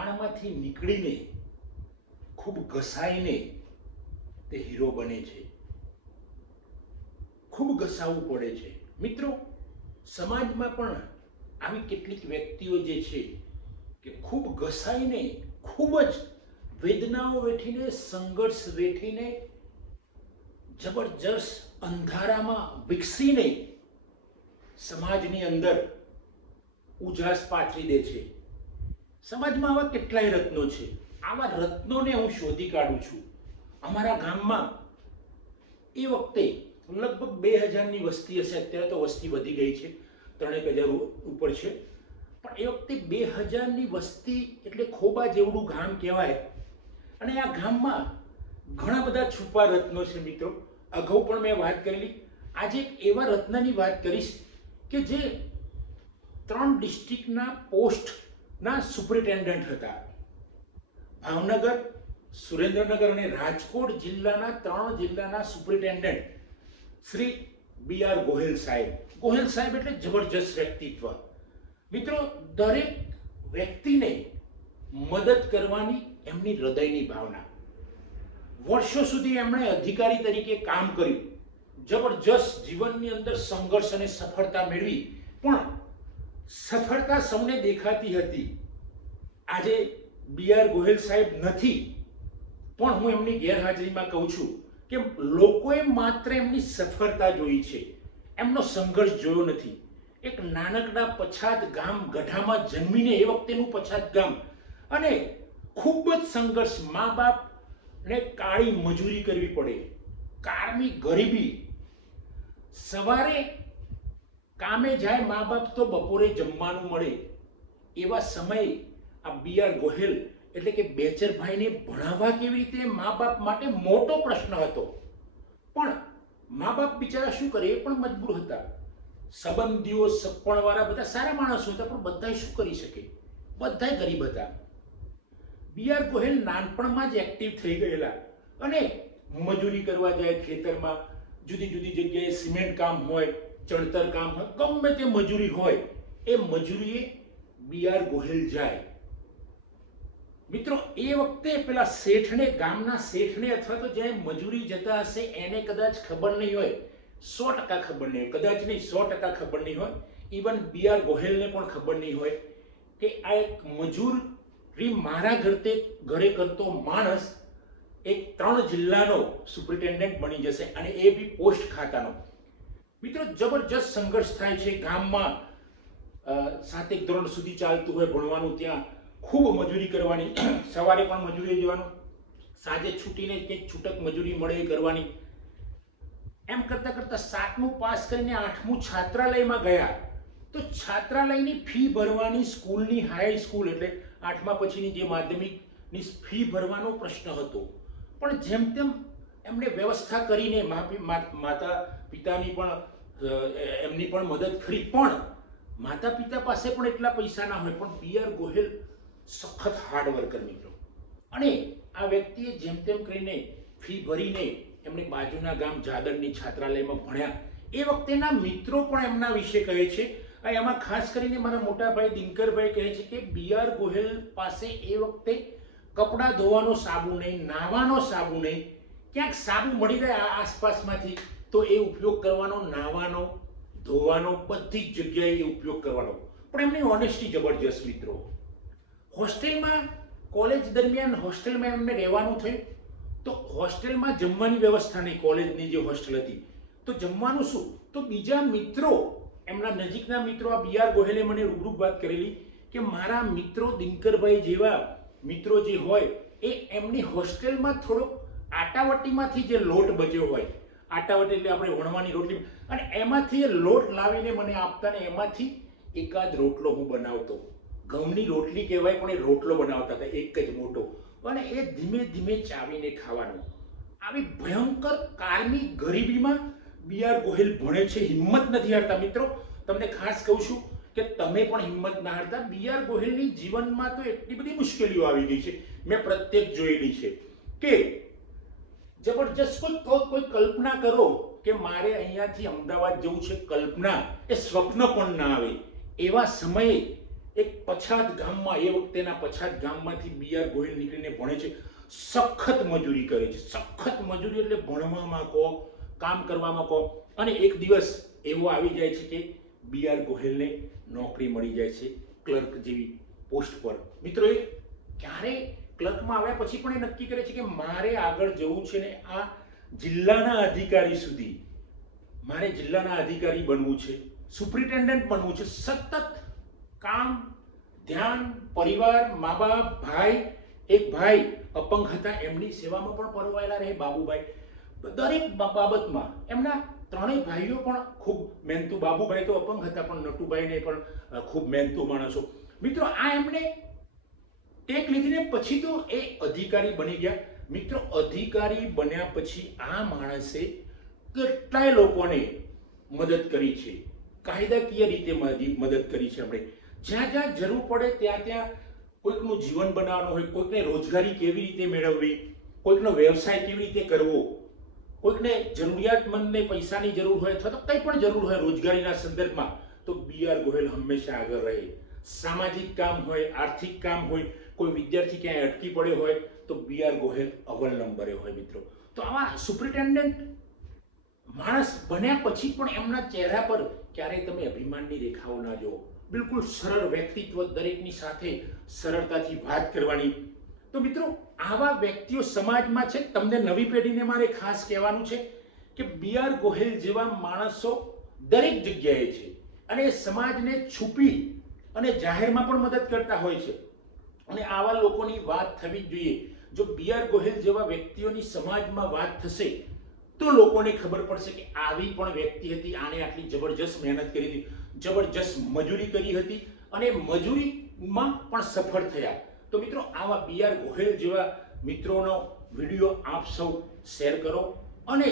આણમાંથી નીકળીને ખૂબ ઘસાઈને તે હીરો બને છે, ખૂબ ઘસાવવું પડે છે. મિત્રો, સમાજમાં પણ આવી કેટલીક વ્યક્તિઓ જે છે કે ખૂબ ઘસાઈને, ખૂબ જ વેદનાઓ વેઠીને, સંઘર્ષ વેઠીને, જબરજસ્ત અંધારામાં વિકસીને સમાજની અંદર ઉજાસ પાથરી દે છે. સમાજમાં આવા કેટલાય રત્નો છે. આવા રત્નોને હું શોધી કાઢું છું. અમારા ગામમાં એ વખતે લગભગ 2000ની વસ્તી હશે. અત્યારે તો વસ્તી વધી ગઈ છે, 3000 ઉપર છે. પણ એ વખતે 2000ની વસ્તી એટલે ખોબા જેવડું ગામ કહેવાય. અને આ ગામમાં ઘણા બધા છુપા રત્નો છે. મિત્રો, અગાઉ પણ મેં વાત કરેલી. આજે એક એવા રત્નની વાત કરીશ કે જે 3 ડિસ્ટ્રિક્ટના પોસ્ટના સુપરિન્ટેન્ડન્ટ હતા. ભાવનગર, સુરેન્દ્રનગર અને રાજકોટ જિલ્લાના 3 જિલ્લાના સુપરિન્ટેન્ડન્ટ શ્રી બી.આર. ગોહિલ સાહેબ. ગોહિલ સાહેબ એટલે જબરજસ્ત વ્યક્તિત્વ. મિત્રો, દરેક વ્યક્તિને મદદ કરવાની એમની હૃદયની ભાવના. વર્ષો સુધી એમણે અધિકારી તરીકે કામ કર્યું, જબરજસ્ત જીવનની અંદર સંઘર્ષ અને સફળતા મેળવી. પણ સફળતા સૌને દેખાતી હતી. આજે બી.આર. ગોહિલ સાહેબ નથી, પણ હું એમની ગેરહાજરીમાં કહું છું કે લોકોએ માત્ર એમની સફળતા જોઈ છે, એમનો સંઘર્ષ જોયો નથી. એક નાનકડા પછાત ગામ ગઢામાં જન્મીને, એ વખતેનું પછાત ગામ, અને ખૂબ જ સંઘર્ષ, મા બાપને કાળી મજૂરી કરવી પડે, કાળની ગરીબી, સવારે કામે જાય મા બાપ તો બપોરે જમવાનું મળે. એવા સમયે આ બી.આર. ગોહિલ એટલે કે બેચરભાઈને ભણાવવા કેવી રીતે મા બાપ માટે મોટો પ્રશ્ન હતો. પણ મા બાપ બિચારા શું કરે, એ પણ મજબૂર હતા. સંબંધીઓ, સપણવાળા બધા સારા માણસો હતા, પણ બધા શું કરી શકે, બધા ગરીબ હતા. બી.આર. ગોહિલ નાનપણમાં જ એક્ટિવ થઈ ગયેલા અને મજૂરી કરવા જાય ખેતરમાં. જુદી જુદી જગ્યાએ સિમેન્ટ કામ હોય, ચણતર કામ હોય, ગમે તે મજૂરી હોય, એ મજૂરીએ બી.આર. ગોહિલ જાય. મિત્રો, એ વખતે પેલા શેઠને, ગામના શેઠને અથવા તો જ્યાં મજૂરી જતા હશે એને કદાચ ખબર નહીં હોય, 100% ખબર નહીં હોય, કદાચ નહીં 100% ખબર નહીં હોય. ઇવન બી.આર. ગોહિલને પણ ખબર નહીં હોય કે આ એક મજૂરી મારા ઘરે કરતો માણસ એક 3 જિલ્લાનો સુપરિન્ટેન્ડન્ટ બની જશે, અને એ બી પોસ્ટ ખાતાનો. મિત્રો, જબરજસ્ત સંઘર્ષ થાય છે ગામમાં. 7 ધોરણ સુધી ચાલતું હોય ભણવાનું, ત્યાં ખૂબ મજૂરી કરવાની. સવારે પણ મજૂરી જવાનું, સાંજે છૂટીને કંઈક છૂટક મજૂરી મળે એ કરવાની. એમ કરતા કરતા 7મું પાસ કરીને 8મું છાત્રાલયમાં ગયા. તો છાત્રાલયની ફી ભરવાની, સ્કૂલની હાઈ સ્કૂલ એટલે 8મા પછીની જે માધ્યમિકની ફી ભરવાનો પ્રશ્ન હતો. પણ જેમ તેમ એમણે વ્યવસ્થા કરીને માતા પિતાની પણ એમની પણ મદદ કરી. પણ માતા પિતા પાસે પણ એટલા પૈસા ના હોય. પણ બી.આર. ગોહિલ સખત હાર્ડ વર્કર. મિત્રો, અને આ વ્યક્તિએ જેમ તેમ કરીને ફી ભરીને એમણે બાજુના ગામ જાદળની છાત્રાલયમાં ભણ્યા. એ વખતેના મિત્રો પણ એમના વિશે કહે છે. એમાં ખાસ કરીને મારા મોટા ભાઈ દિનકરભાઈ કહે છે કે બી.આર. ગોહિલ પાસે એ વખતે કપડાં ધોવાનો સાબુ નહીં, નાવાનો સાબુ નહીં. ક્યાંક સાબુ મળી જાય આસપાસમાંથી તો એ ઉપયોગ કરવાનો, નાવાનો, ધોવાનો, બધી જ જગ્યાએ એ ઉપયોગ કરવાનો. પણ એમની ઓનેસ્ટી જબરજસ્ત. મિત્રો, હોસ્ટેલમાં, કોલેજ દરમિયાન હોસ્ટેલમાં એમને રહેવાનું થયું. તો હોસ્ટેલમાં જમવાની વ્યવસ્થા નહીં, કોલેજની જે હોસ્ટેલ હતી. તો જમવાનું શું, તો બીજા મિત્રો, એમના નજીકના મિત્રો, આ બી.આર. ગોહિલે મને રૂબરૂ વાત કરેલી કે મારા મિત્રો દિનકરભાઈ જેવા મિત્રો જે હોય એ એમની હોસ્ટેલમાં થોડોક આટાવટીમાંથી જે લોટ બચ્યો હોય, આટાવટી એટલે આપણે વણવાની રોટલી, અને એમાંથી એ લોટ લાવીને મને આપતા, ને એમાંથી એકાદ રોટલો હું બનાવતો. ઘઉંની રોટલી કહેવાય, પણ એ રોટલો બનાવતા હતા, એક જ મોટો, અને એ ધીમે ધીમે ચાવીને ખાવાનું. આવી ભયંકર કાળની ગરીબીમાં બી.આર. ગોહિલ ભણે છે, હિંમત નથી હારતા. મિત્રો, તમને ખાસ કહું છું કે તમે પણ હિંમત ના હારતા. બી.આર. ગોહિલની જીવનમાં તો એટલી બધી મુશ્કેલીઓ આવી ગઈ છે, મેં પ્રત્યેક જોયેલી છે કે જબરજસ્ત. કોઈ કલ્પના કરો કે મારે અહીંયાથી અમદાવાદ જવું છે, કલ્પના, એ સ્વપ્ન પણ ના આવે. એવા સમયે એક પછાત ગામમાં, એ વખતેના પછાત ગામમાંથી બી.આર. ગોહિલ નીકળીને ભણે છે. સખત મજૂરી કરે છે, સખત મજૂરી એટલે ભણવામાં કહો, કામ કરવામાં કહો. અને એક દિવસ એવો આવી જાય છે કે બી.આર. ગોહિલને નોકરી મળી જાય છે ક્લર્ક જેવી પોસ્ટ પર. મિત્રો, એ ક્યારે ક્લર્કમાં આવ્યા પછી પણ એ નક્કી કરે છે કે મારે આગળ જવું છે ને આ જિલ્લાના અધિકારી સુધી, મારે જિલ્લાના અધિકારી બનવું છે, સુપ્રિન્ટેન્ડન્ટ બનવું છે. સતત કામ, ધ્યાન, પરિવાર, મા બાપ, ભાઈ, એક ભાઈ અપંગ હતા, એમની સેવામાં પણ પરવાયેલા રહે બાબુભાઈ. દરેક બાબતમાં એમના ત્રણેય ભાઈઓ પણ ખૂબ મહેનતુ. બાબુભાઈ તો અપંગ હતા પણ નટુભાઈને પણ ખૂબ મહેનતુ માણસો. મિત્રો, આ એમને ટેક લીધીને પછી તો એ અધિકારી બની ગયા. મિત્રો, અધિકારી બન્યા પછી આ માણસે કેટલાય લોકોને મદદ કરી છે, કાયદાકીય રીતે મદદ કરી છે. આપણે જ્યાં જ્યાં જરૂર પડે ત્યાં ત્યાં કોઈકનું જીવન બનાવવાનું હોય, કોઈકને રોજગારી કેવી રીતે મેળવવી, કોઈકનો વ્યવસાય કેવી રીતે કરવો, કોઈકને જરૂરિયાતમંદને પૈસાની જરૂર હોય અથવા તો કંઈ પણ જરૂર હોય રોજગારીના સંદર્ભમાં, તો બી.આર. ગોહિલ હંમેશા આગળ રહે. સામાજિક કામ હોય, આર્થિક કામ હોય, કોઈ વિદ્યાર્થી ક્યાંય અટકી પડ્યો હોય તો બી.આર. ગોહિલ અવ્વલ નંબરે હોય. મિત્રો, તો આવા સુપ્રિન્ટેન્ડન્ટ માણસ બન્યા પછી પણ એમના ચહેરા પર ક્યારેય તમે અભિમાનની રેખાઓ ના જુઓ. બિલકુલ સરળ વ્યક્તિત્વ, દરેકની સાથે સરળતાથી વાત કરવાની. તો મિત્રો, આવા વ્યક્તિઓ સમાજમાં છે. તમને નવી પેઢીને મારે ખાસ કહેવાનું છે કે બી.આર. ગોહિલ જેવા માણસો દરેક જગ્યાએ છે અને એ સમાજને છુપી અને જાહેરમાં પણ મદદ કરતા હોય છે. અને આવા લોકોની વાત થવી જ જોઈએ. જો બી.આર. ગોહિલ જેવા વ્યક્તિઓની સમાજમાં વાત થશે તો લોકોને ખબર પડશે કે આવી પણ વ્યક્તિ હતી, આને આટલી જબરજસ્ત મહેનત કરી હતી, જબરજસ્ત મજૂરી કરી હતી અને મજૂરીમાં પણ સફળ થયા. તો મિત્રો, આવા બી.આર. ગોહિલ જેવા મિત્રોનો વિડીયો આપ સૌ શેર કરો અને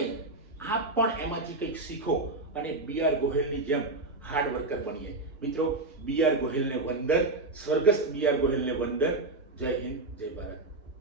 આપ પણ એમાંથી કંઈક શીખો અને બી.આર. ગોહિલની જેમ હાર્ડ વર્કર બનીએ. મિત્રો, બી.આર. ગોહિલને વંદન, સ્વર્ગસ્થ બી.આર. ગોહિલને વંદન. જય હિન્દ, જય ભારત.